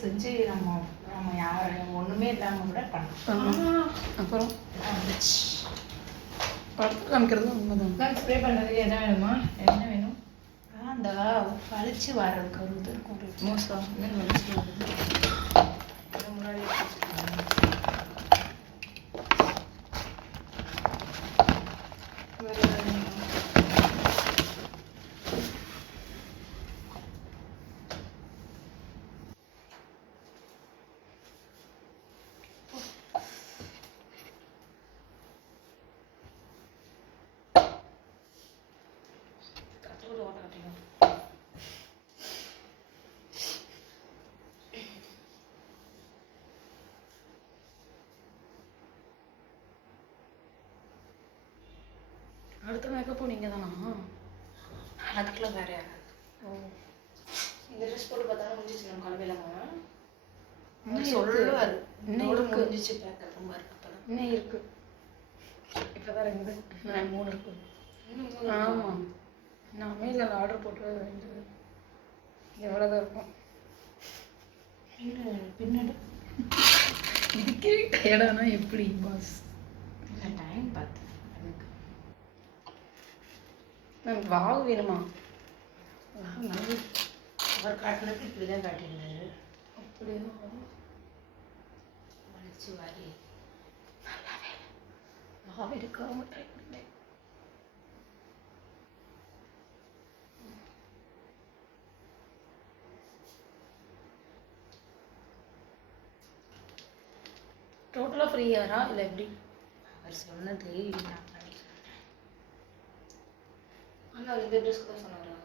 செஞ்சு நம்ம நம்ம யாரும் ஒன்றுமே இல்லாமல் கூட பண்ணலாம். அப்புறம் படத்தில் காமிக்கிறது உண்மைதான். ஸ்ப்ரே பண்ணுறதுக்கு என்ன வேணுமா? என்ன வேணும்? அந்த வலிச்சு வர்றதுக்கு வந்து இருக்கும் ஒரு மோசம் வலிச்சு வருது. முன்னாடி அடுத்த மேக்கப்பும் நீங்கள் தானா? அதுக்குள்ள வேற யாராவது? ஓ, இந்த ட்ரெஸ் போட்டு பார்த்தாலும் முடிஞ்சிச்சு. நம்ம கிளம்பிடலாமா? சொல்லுவார் இன்னும் முடிஞ்சிச்சு பேக்கப் ரொம்ப இருக்கு. அப்போதான் இன்னும் இருக்கு. இப்போ தான் 2 3 இருக்கு. ஆமாம், நான் அமேசானில் ஆர்டர் போட்டு வேண்டியது எவ்வளோதான் இருக்கும். பின்னாடி இதுக்கே டயர்டானா எப்படி பாஸ்? இல்லை டைம் பார்த்து மேம் வாவு வேணுமா? அவர் காட்டினது இப்படி தான் காட்டியிருந்தாரு. அப்படிதான் வலிச்சு வாரி நல்லாவே வாவு எடுக்காம ட்ரை பண்ணேன். டோட்டலாக ஃப்ரீ யாரா இல்லை எப்படி? அவர் சொன்னது நான் பண்ணி சொல்கிறேன். ஆனால் இந்த ட்ரெஸ்க்கு தான் சொன்னாரா?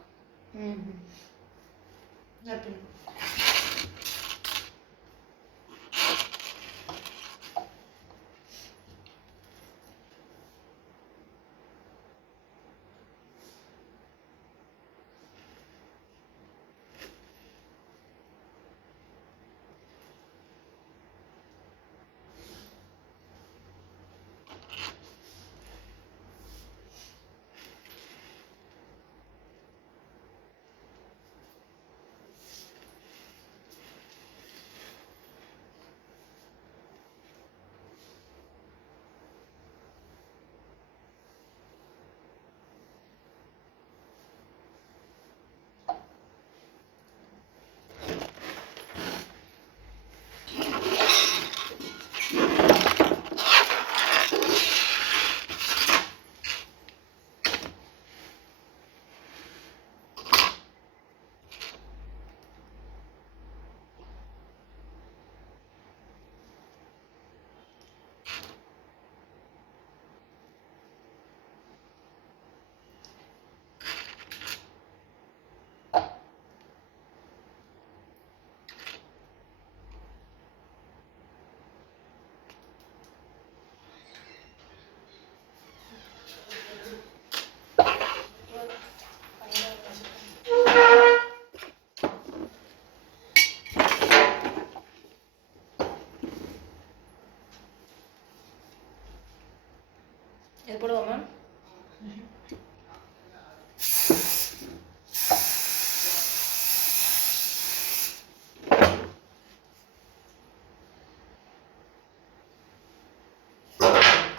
இது போடுவோமா?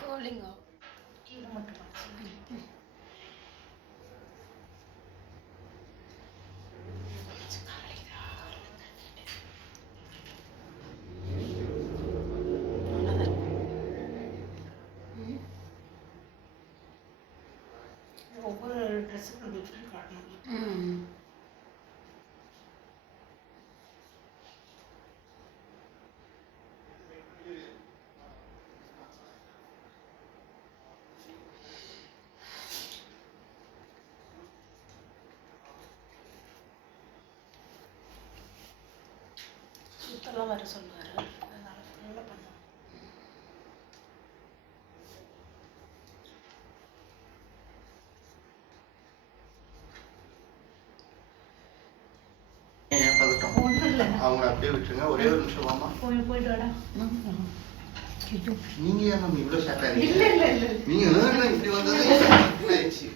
கோலிங்க கீழே மட்டும் ஒவ்வொரு ட்ரெஸ்ஸுக்கும் டிஃப்ரெண்ட் காட்டணும். சுத்தலாம் வர சொல்லுவார். அதனால ஃபுல்லாக பண்ணோம். அவங்கள அப்படியே விட்டுருங்க. ஒரே ஒரு நிமிஷம் வாமா. போயிட்டு வாடா. நீங்க ஏன் நம்ம இவ்வளவு ஷாக்கா இருக்கீங்க? நீங்க இப்படி வந்தது ஆயிடுச்சு.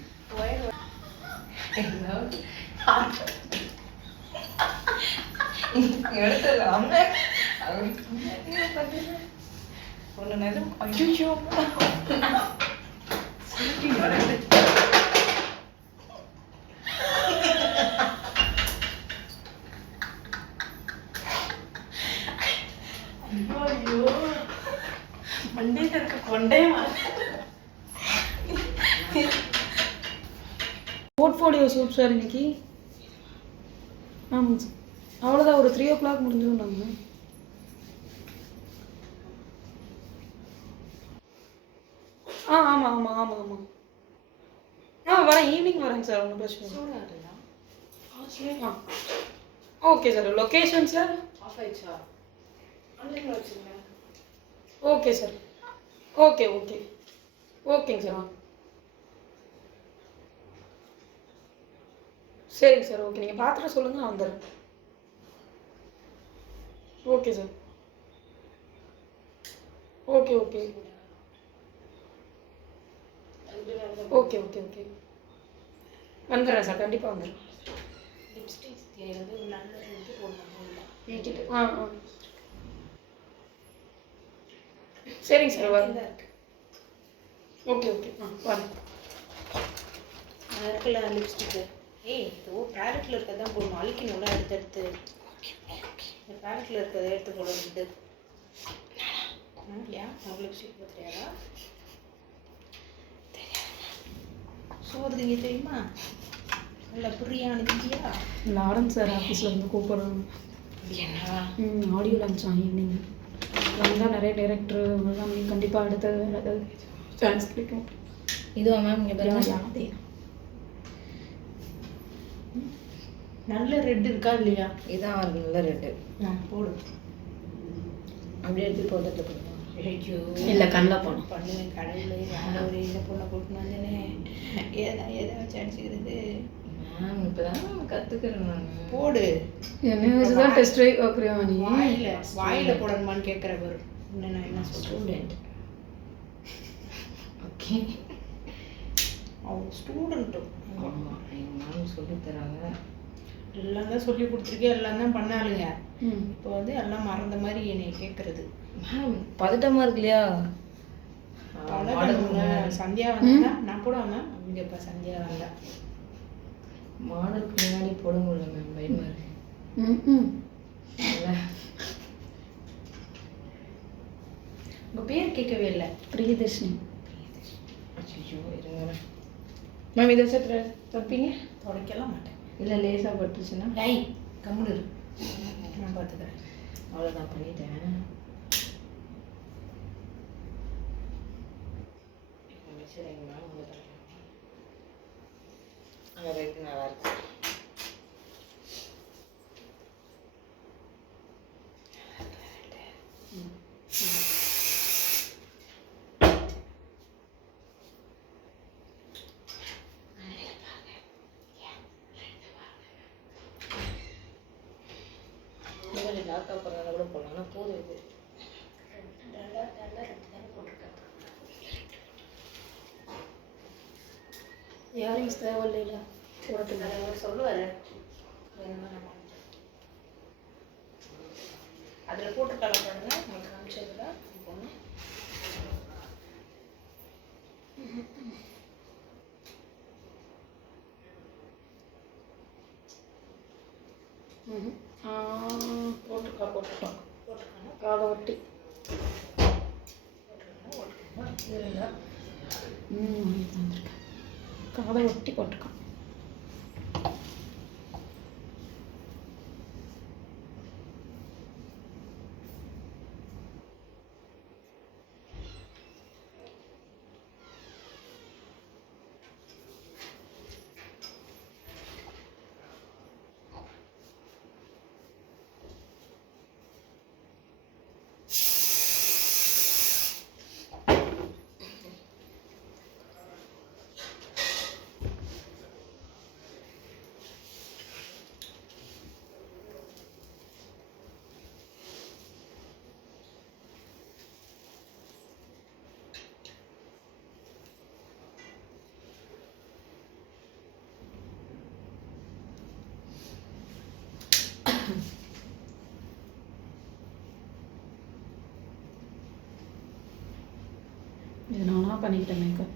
எடுத்துடலாம் ஒன்று நேரம் ஐயோ ஐயோ மண்டியில் இருக்க கொண்டே போர்ட்ஃபோலியோ ஷூட் சார் இன்னைக்கு. ஆமாங்க சார். அவ்வளோதான், ஒரு 3 o'clock முடிஞ்சிடும். நாங்கள் ஆமாம் ஆமாம் ஆமாம் ஆமாம் வரேன், ஈவினிங் வரேங்க சார், ஒன்றும் பிரச்சனை இல்லை. Okay sir. Location sir off ஆயிடுச்சா? ஆன்லைனில் வச்சுருங்க. Okay sir. ஓகே ஓகே ஓகேங்க சார். சரிங்க சார். ஓகே, நீங்கள் பார்த்துட்டு சொல்லுங்கள், நான் வந்துடுறேன். Okay sir. Okay okay okay okay okay வந்துடுறேன் சார், கண்டிப்பாக வந்துடுறேன். லிப்ஸ்டிக் வந்து நல்ல இது போடணும். சரிங்க சார், வரேன். ஓகே ஓகே வரேன். இருக்குல்ல லிப்ஸ்டிக்கு, பேலட்டில் இருக்கிறதான் போடணும். அழிக்கணும்ல எடுத்து இந்த பேலட்டில் இருக்கிறத எடுத்து போடுறது. ஏன் உங்களுக்கு லிப்ஸ்டிக் போட தெரியாதா? சோறுதிங்க தெரியுமா? நல்ல பிரியாணி திங்கியா? லாரன்ஸ் சார் ஆஃபீஸில் வந்து கூப்பிட்றாங்க. அப்படியா? ஆடியோ லான்ச் ஈவினிங் வந்தால் நிறைய டைரக்டர் இவங்கெல்லாம் கண்டிப்பாக அடுத்தது வேறு ஏதாவது சான்ஸ் கிடைக்கும். இதுவா மேம்? இங்கே பாருங்க, அதே நல்ல ரெட் இருக்கா இல்லையா? இதான் நல்ல ரெட்டு. போடு. அப்படியே எடுத்து போட்டுட்டு போடுவோம். ஐயோ இல்லை, கண்ணில் போகணும். பண்ணுங்க கடவுளே, ஆண்டவரே, இந்த பொண்ணை கூட்டின்னு வந்தேனே, எதை வச்சு அடிச்சுக்கிறது? மேம் இப்போ தான் கற்றுக்கிறேன் நான். போடு. என்ன வச்சு தான் டெஸ்ட் ட்ரைவ் பார்க்குறியா நீ? வாயில போடணுமான்னு கேட்குற பாரு. நான் என்ன ஸ்டூடெண்ட். ஓகே, அவங்க ஸ்டூடெண்ட்டும். ஆமாம், எங்கள் மேம் சொல்லித்தராங்க. எல்லாம் தான் சொல்லி கொடுத்துருக்கேன், எல்லாம் தான் பண்ணாளுங்க. ம் இப்போ வந்து எல்லாம் மறந்த மாதிரி என்னை கேட்குறது. மேம் பதட்டமாக இருக்கு இல்லையா? சந்தியா வந்தா நான் போடாம இங்கே இப்போ சந்தியா வந்தா மாடலுக்கு முன்னாடி போட முடியல மேம், பயமாக இருக்கு. ம் உங்கள் பேர் கேட்கவே இல்லை. பிரியதர்ஷினி. அச்சோ இருங்க மேம், இதை வச்சு தப்பீங்க? துடைக்கலாம் மாட்டேன். இல்லை லேசாக பட்டுச்சுன்னா? டை கம்முடு இரு, நான் பார்த்துக்கிறேன். அவ்வளோதான் பண்ணிட்டேன். வச்சுருங்க மேம், உங்களுக்கு அங்கே வைக்க நல்லா இருக்கு. டாக்டர் போடுறதுனால கூட போடலாம், ஆனால் போதும் இது. இயரிங்ஸ் தேவையில்லைல போடட்டுங்க. சொல்லுவார், அதில் போட்டு கலர் பண்ணுங்க. உங்களுக்கு காமிச்சதுல பொண்ணு போட்டுருக்கோம் காதை ஒட்டி காதை ஒட்டி போட்டுருக்கோம். நானாக பண்ணிக்கிட்டேன் மேக்கப்.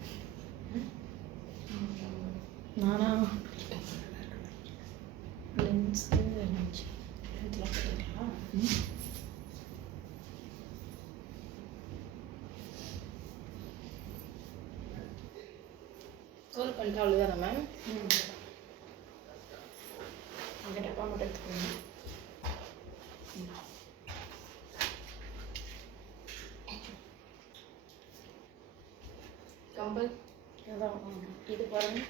நானா லென்ஸு கோல் பண்ணிட்டு அவ்வளோதானே மேம்? அந்த டப்பா மட்டும் எடுத்துக்கோங்க. கம்பல் அதான் இது பாருங்க.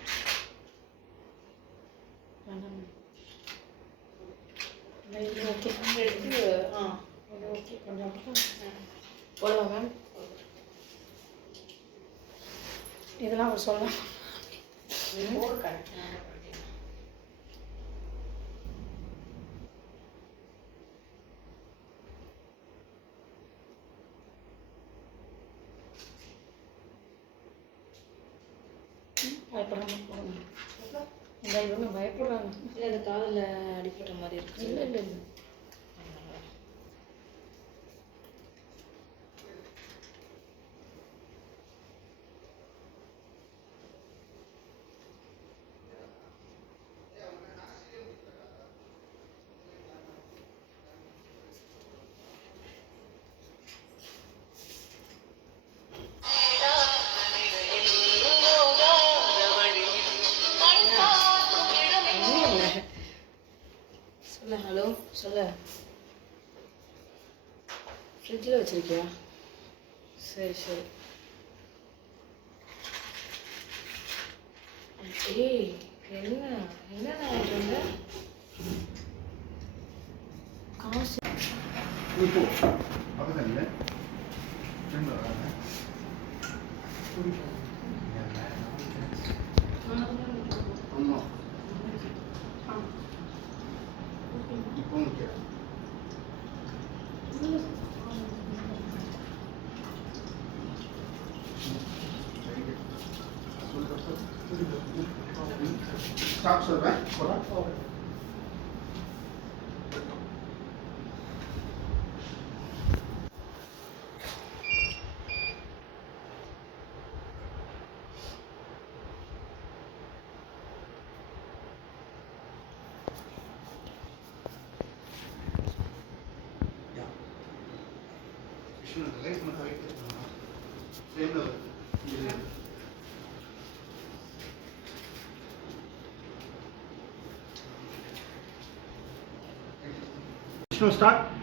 வேண்டாம் இது ஓகே. எடுத்து இது ஓகே கொஞ்சம் போடவா மேம்? இதெல்லாம் அவர் சொல்லலாம். போடு கரெக்ட். பயப்படாம போடுங்க. இந்த இவங்க பயப்படுறாங்க. இல்லை அந்த காதில் அடிப்பட்ட மாதிரி இருக்கு. இல்லை இல்லை இல்லை சொல்ல ஹலோ சொல்ல. ஃப்ரிட்ஜில் வச்சிருக்கியா? சரி சரி. ஏய் என்ன என்ன ஆகிட்டு காசு இப்போ அதுதான் இல்லை ஆமாம் இப்போ முக்கியம் ஸ்டாப் சொல்கிறேன் லைட் மட்டும் வைக்க ஃப்ரேமில் வருது. Start.